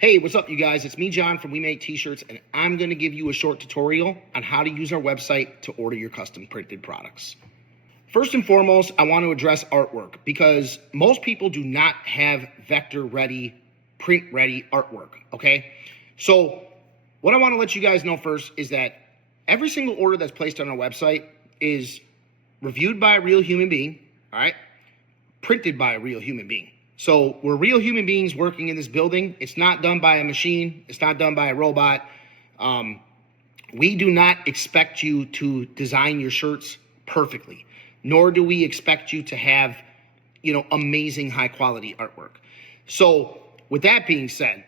Hey, what's up, you guys? It's me, John, from We Make T-Shirts, and I'm going to give you a short tutorial on how to use our website to order your custom printed products. First and foremost, I want to address artwork because most people do not have vector-ready, print-ready artwork, okay? So what I want to let you guys know first is that every single order that's placed on our website is reviewed by a real human being, all right? Printed by a real human being. So we're real human beings working in this building. It's not done by a machine. It's not done by a robot. We do not expect you to design your shirts perfectly, nor do we expect you to have, amazing high quality artwork. So with that being said,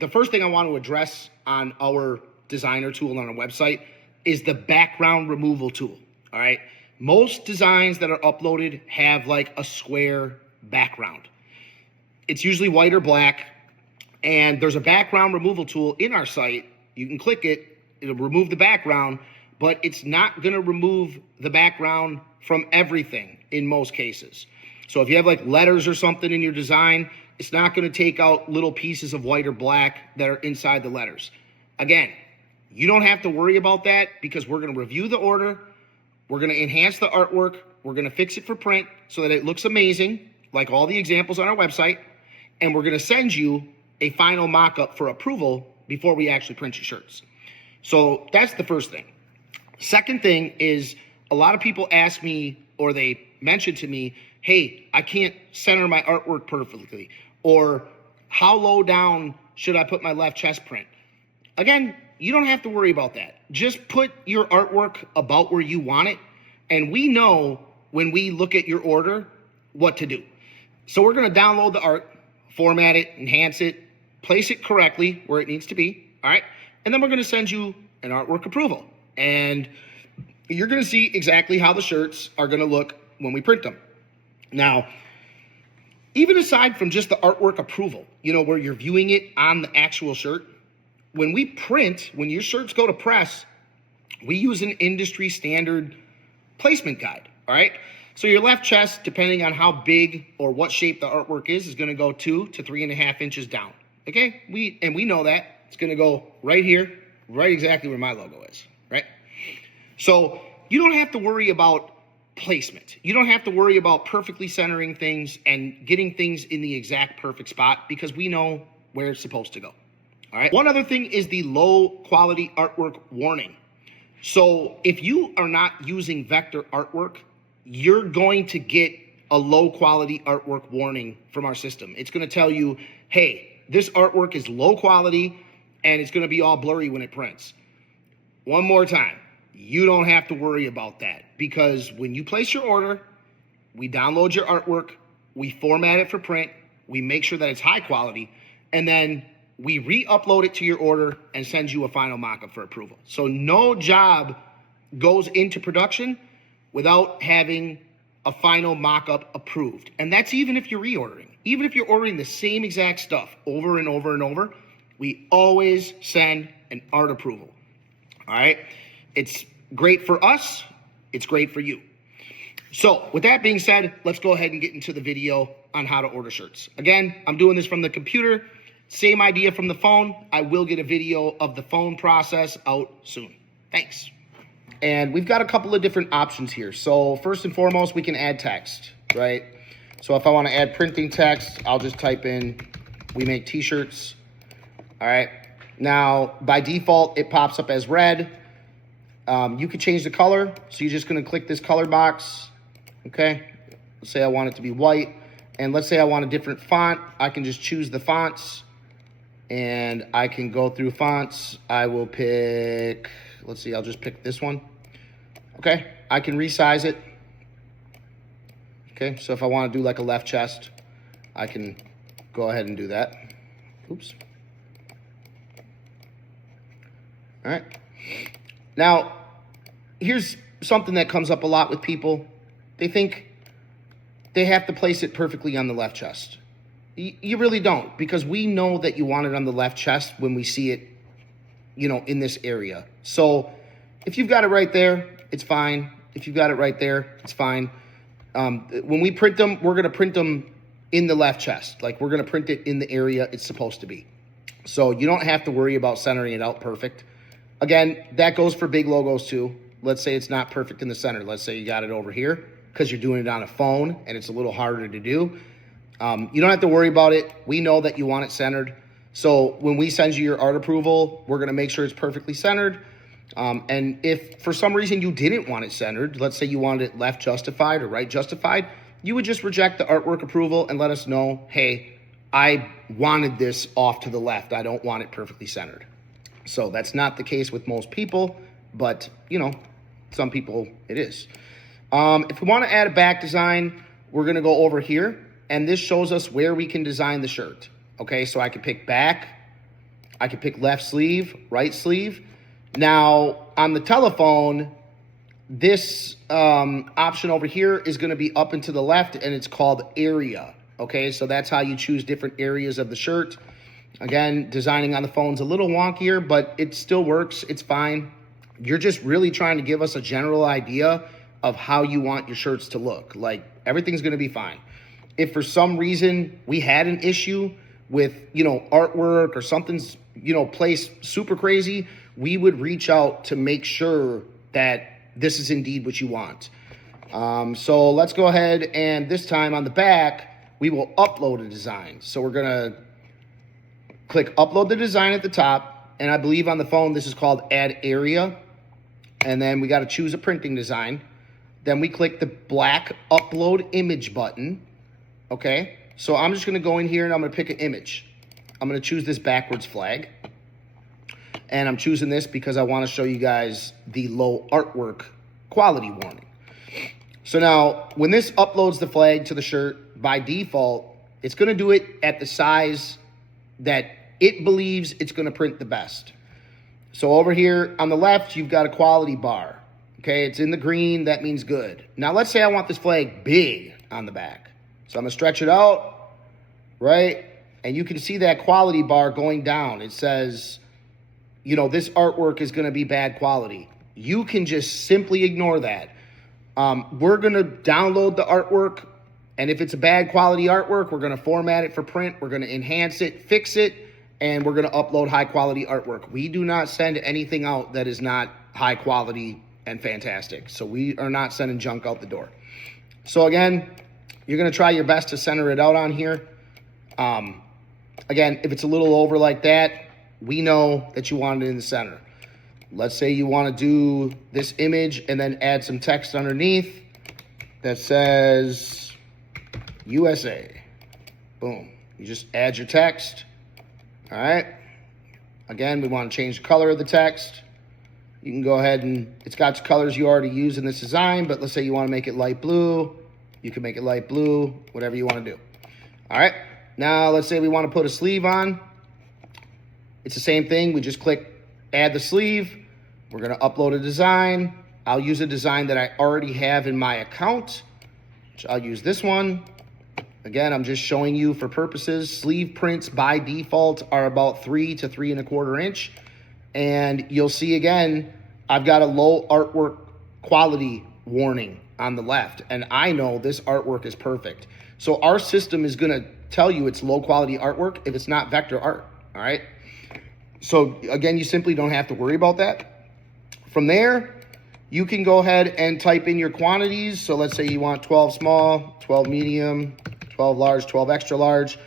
the first thing I want to address on our designer tool on our website is the background removal tool, all right? Most designs that are uploaded have like a square background. It's usually white or black, and there's a background removal tool in our site. You can click it, it'll remove the background, but it's not gonna remove the background from everything in most cases. So if you have like letters or something in your design, it's not gonna take out little pieces of white or black that are inside the letters. Again, you don't have to worry about that because we're gonna review the order, we're gonna enhance the artwork, we're gonna fix it for print so that it looks amazing, like all the examples on our website, and we're gonna send you a final mock-up for approval before we actually print your shirts. So that's the first thing. Second thing is a lot of people ask me, or they mention to me, hey, I can't center my artwork perfectly, or how low down should I put my left chest print? Again, you don't have to worry about that. Just put your artwork about where you want it, and we know when we look at your order what to do. So we're gonna download the art, format it, enhance it, place it correctly where it needs to be, all right? And then we're gonna send you an artwork approval. And you're gonna see exactly how the shirts are gonna look when we print them. Now, even aside from just the artwork approval, where you're viewing it on the actual shirt, when we print, when your shirts go to press, we use an industry standard placement guide, all right? So your left chest, depending on how big or what shape the artwork is gonna go 2 to 3.5 inches down, okay? We know that. It's gonna go right here, right exactly where my logo is, right? So you don't have to worry about placement. You don't have to worry about perfectly centering things and getting things in the exact perfect spot because we know where it's supposed to go, all right? One other thing is the low quality artwork warning. So if you are not using vector artwork, you're going to get a low quality artwork warning from our system. It's going to tell you, hey, this artwork is low quality and it's going to be all blurry when it prints. One more time, you don't have to worry about that because when you place your order, we download your artwork, we format it for print, we make sure that it's high quality, and then we re-upload it to your order and send you a final mock-up for approval. So no job goes into production without having a final mock-up approved. And that's even if you're reordering. Even if you're ordering the same exact stuff over and over and over, we always send an art approval, all right? It's great for us, it's great for you. So with that being said, let's go ahead and get into the video on how to order shirts. Again, I'm doing this from the computer, same idea from the phone. I will get a video of the phone process out soon. Thanks. And we've got a couple of different options here. So first and foremost, we can add text, right? So if I want to add printing text, I'll just type in We Make T-Shirts. All right. Now, by default, it pops up as red. You could change the color. So you're just going to click this color box. Okay. Let's say I want it to be white. And let's say I want a different font. I can just choose the fonts. And I can go through fonts. I will pick, let's see, I'll just pick this one. Okay, I can resize it. Okay, so if I want to do like a left chest, I can go ahead and do that. Oops. All right. Now, here's something that comes up a lot with people. They think they have to place it perfectly on the left chest. You really don't, because we know that you want it on the left chest when we see it, in this area. So if you've got it right there, it's fine. If you've got it right there, it's fine. When we print them, we're going to print them in the left chest. Like we're going to print it in the area it's supposed to be. So you don't have to worry about centering it out perfect. Again, that goes for big logos too. Let's say it's not perfect in the center. Let's say you got it over here because you're doing it on a phone and it's a little harder to do. You don't have to worry about it. We know that you want it centered. So when we send you your art approval, we're going to make sure it's perfectly centered. And if for some reason you didn't want it centered, let's say you wanted it left justified or right justified, you would just reject the artwork approval and let us know, hey, I wanted this off to the left. I don't want it perfectly centered. So that's not the case with most people, but you know, some people it is. If we want to add a back design, we're going to go over here, and this shows us where we can design the shirt. Okay, so I can pick back, I can pick left sleeve, right sleeve. Now on the telephone, this option over here is going to be up and to the left, and it's called area. Okay, so that's how you choose different areas of the shirt. Again, designing on the phone's a little wonkier, but it still works. It's fine. You're just really trying to give us a general idea of how you want your shirts to look. Like, everything's going to be fine. If for some reason we had an issue with, artwork or something's, placed super crazy, we would reach out to make sure that this is indeed what you want. So let's go ahead, and this time on the back, we will upload a design. So we're going to click upload the design at the top, and I believe on the phone this is called add area, and then we got to choose a printing design. Then we click the black upload image button. Okay, so I'm just going to go in here and I'm going to pick an image. I'm going to choose this backwards flag, and I'm choosing this because I want to show you guys the low artwork quality warning. So now when this uploads the flag to the shirt, by default it's going to do it at the size that it believes it's going to print the best. So over here on the left, you've got a quality bar. Okay, it's in the green, that means good. Now let's say I want this flag big on the back. So I'm going to stretch it out, right? And you can see that quality bar going down. It says, this artwork is going to be bad quality. You can just simply ignore that. We're going to download the artwork, and if it's a bad quality artwork, we're going to format it for print. We're going to enhance it, fix it, and we're going to upload high quality artwork. We do not send anything out that is not high quality and fantastic. So we are not sending junk out the door. So again, you're going to try your best to center it out on here. Again, if it's a little over like that, we know that you want it in the center. Let's say you want to do this image and then add some text underneath that says USA. Boom. You just add your text. All right. Again, we want to change the color of the text. You can go ahead and it's got colors you already use in this design, but let's say you want to make it light blue. You can make it light blue, whatever you want to do. All right. Now let's say we want to put a sleeve on. It's the same thing. We just click add the sleeve. We're going to upload a design. I'll use a design that I already have in my account. I'll use this one. Again, I'm just showing you for purposes. Sleeve prints by default are about 3 to 3 1/4 inch. And you'll see again, I've got a low artwork quality warning on the left. And I know this artwork is perfect. So our system is going to tell you it's low quality artwork if it's not vector art. All right. So again, you simply don't have to worry about that. From there, you can go ahead and type in your quantities. So let's say you want 12 small, 12 medium, 12 large, 12 extra large.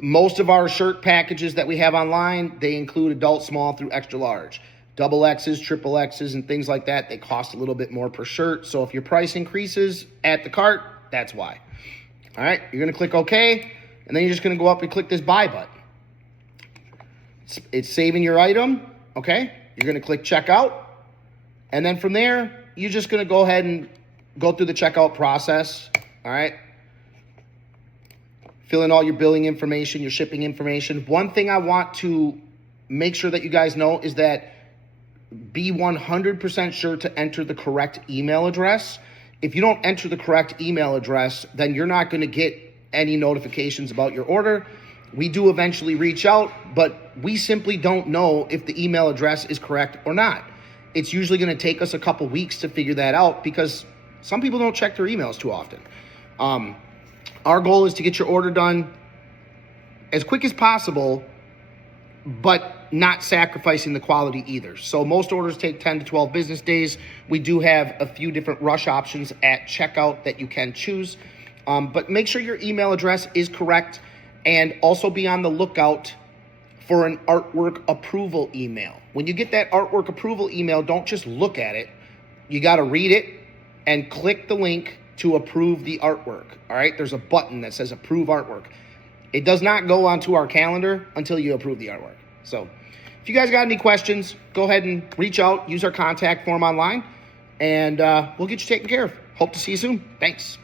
Most of our shirt packages that we have online, they include adult small through extra large. Double X's, triple X's, and things like that, they cost a little bit more per shirt. So if your price increases at the cart, that's why. All right, you're going to click OK, and then you're just going to go up and click this buy button. It's saving your item, okay? You're going to click checkout, and then from there, you're just going to go ahead and go through the checkout process, all right? Fill in all your billing information, your shipping information. One thing I want to make sure that you guys know is that be 100% sure to enter the correct email address. If you don't enter the correct email address, then you're not going to get any notifications about your order. We do eventually reach out, but we simply don't know if the email address is correct or not. It's usually going to take us a couple weeks to figure that out because some people don't check their emails too often. Our goal is to get your order done as quick as possible but not sacrificing the quality either. So most orders take 10 to 12 business days. We do have a few different rush options at checkout that you can choose. But make sure your email address is correct, and also be on the lookout for an artwork approval email. When you get that artwork approval email, don't just look at it. You got to read it and click the link to approve the artwork. All right, there's a button that says approve artwork. It does not go onto our calendar until you approve the artwork. So if you guys got any questions, go ahead and reach out, use our contact form online, and we'll get you taken care of. Hope to see you soon. Thanks.